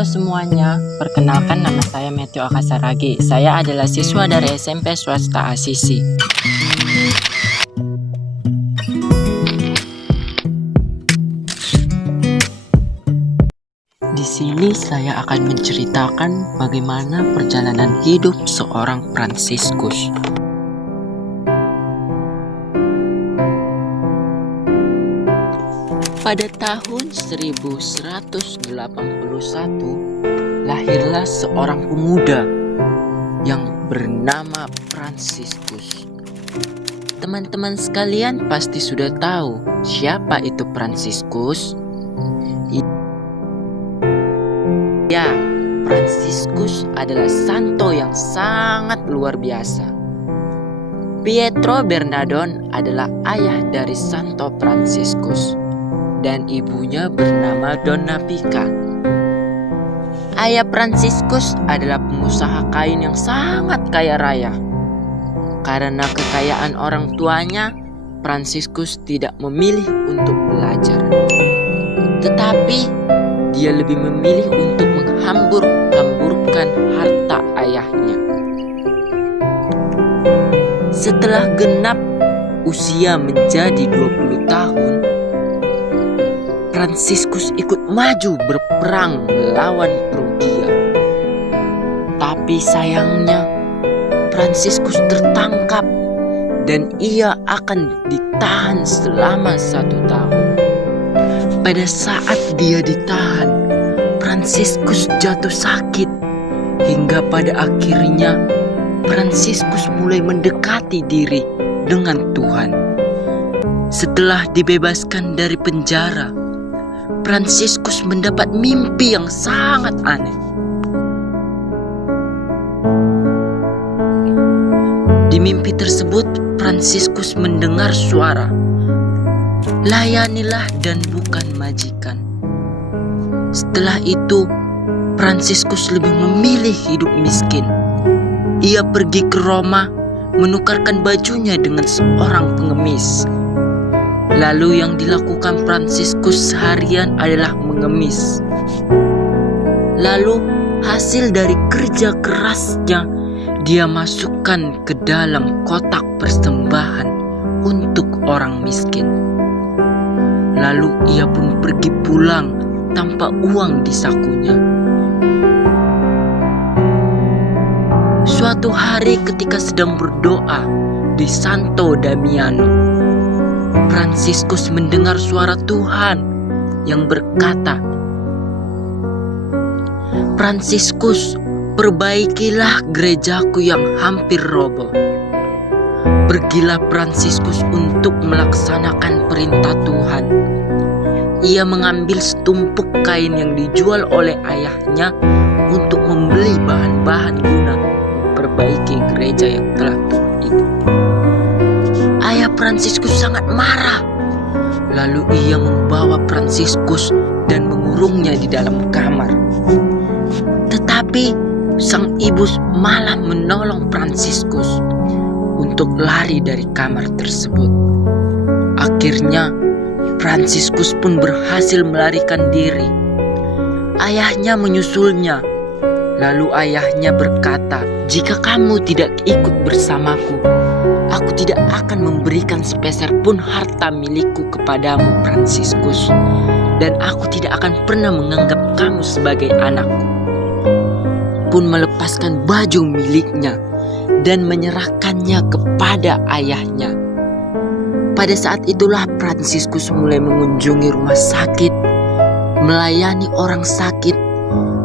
Halo semuanya, perkenalkan nama saya Matthew Akasaragi. Saya adalah siswa dari SMP Swasta Asisi. Di sini saya akan menceritakan bagaimana perjalanan hidup seorang Fransiskus. Pada tahun 1181, lahirlah seorang pemuda yang bernama Fransiskus. Teman-teman sekalian pasti sudah tahu siapa itu Fransiskus. Ya, Fransiskus adalah santo yang sangat luar biasa. Pietro Bernardone adalah ayah dari Santo Fransiskus dan ibunya bernama Donna Pica. Ayah Fransiskus adalah pengusaha kain yang sangat kaya raya. Karena kekayaan orang tuanya, Fransiskus tidak memilih untuk belajar. Tetapi dia lebih memilih untuk menghambur-hamburkan harta ayahnya. Setelah genap usia menjadi 20 tahun, Fransiskus ikut maju berperang melawan Prugia. Tapi sayangnya, Fransiskus tertangkap dan ia akan ditahan selama 1 tahun. Pada saat dia ditahan, Fransiskus jatuh sakit hingga pada akhirnya Fransiskus mulai mendekati diri dengan Tuhan. Setelah dibebaskan dari penjara, Fransiskus mendapat mimpi yang sangat aneh. Di mimpi tersebut, Fransiskus mendengar suara, "Layanilah dan bukan majikan." Setelah itu, Fransiskus lebih memilih hidup miskin. Ia pergi ke Roma, menukarkan bajunya dengan seorang pengemis. Lalu yang dilakukan Fransiskus seharian adalah mengemis. Lalu hasil dari kerja kerasnya dia masukkan ke dalam kotak persembahan untuk orang miskin. Lalu ia pun pergi pulang tanpa uang di sakunya. Suatu hari ketika sedang berdoa di Santo Damiano, Fransiskus mendengar suara Tuhan yang berkata, "Fransiskus, perbaikilah gerejaku yang hampir roboh." Pergilah Fransiskus untuk melaksanakan perintah Tuhan. Ia mengambil setumpuk kain yang dijual oleh ayahnya untuk membeli bahan-bahan guna memperbaiki gereja yang telah tua itu. Ayah Fransiskus sangat marah. Lalu ia membawa Fransiskus dan mengurungnya di dalam kamar. Tetapi sang ibu malah menolong Fransiskus untuk lari dari kamar tersebut. Akhirnya Fransiskus pun berhasil melarikan diri. Ayahnya menyusulnya. Lalu ayahnya berkata, "Jika kamu tidak ikut bersamaku, aku tidak akan memberikan sepeser pun harta milikku kepadamu, Fransiskus. Dan aku tidak akan pernah menganggap kamu sebagai anakku." Pun melepaskan baju miliknya dan menyerahkannya kepada ayahnya. Pada saat itulah Fransiskus mulai mengunjungi rumah sakit, melayani orang sakit,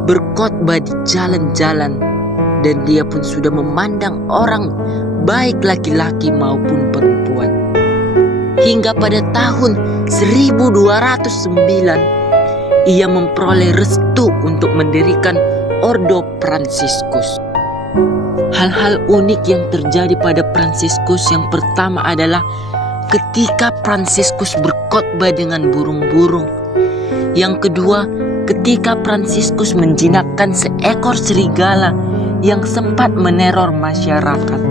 berkhotbah di jalan-jalan, dan dia pun sudah memandang orang baik laki-laki maupun perempuan. Hingga pada tahun 1209, ia memperoleh restu untuk mendirikan Ordo Fransiskus. Hal-hal unik yang terjadi pada Fransiskus yang pertama adalah ketika Fransiskus berkhotbah dengan burung-burung. Yang kedua, ketika Fransiskus menjinakkan seekor serigala yang sempat meneror masyarakat.